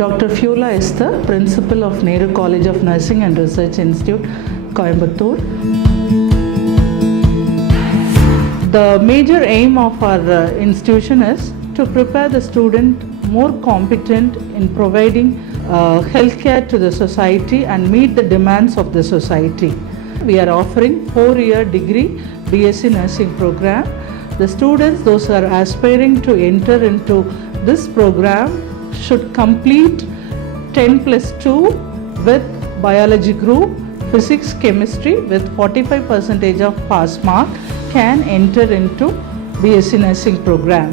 Dr. Fuela Ester, Principal of Nehru College of Nursing and Research Institute, Coimbatore. The major aim of our institution is to prepare the student more competent in providing healthcare to the society and meet the demands of the society. We are offering 4-year degree BSc Nursing program. The students, those who are aspiring to enter into this program, should complete 10+2 with biology group, physics, chemistry with 45% of pass mark can enter into BSc Nursing program.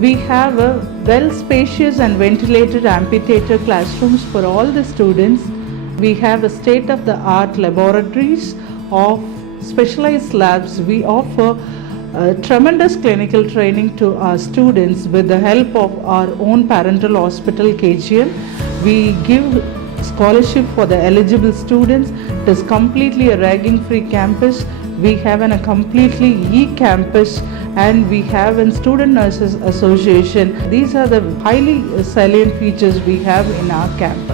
We have a well spacious and ventilated amphitheater classrooms for all the students. We have a state-of-the-art laboratories of specialized labs. We offer tremendous clinical training to our students with the help of our own parental hospital KGM. We give scholarship for the eligible students. It is completely a ragging-free campus. We have a completely e-campus, and we have a Student Nurses Association. These are the highly salient features we have in our campus.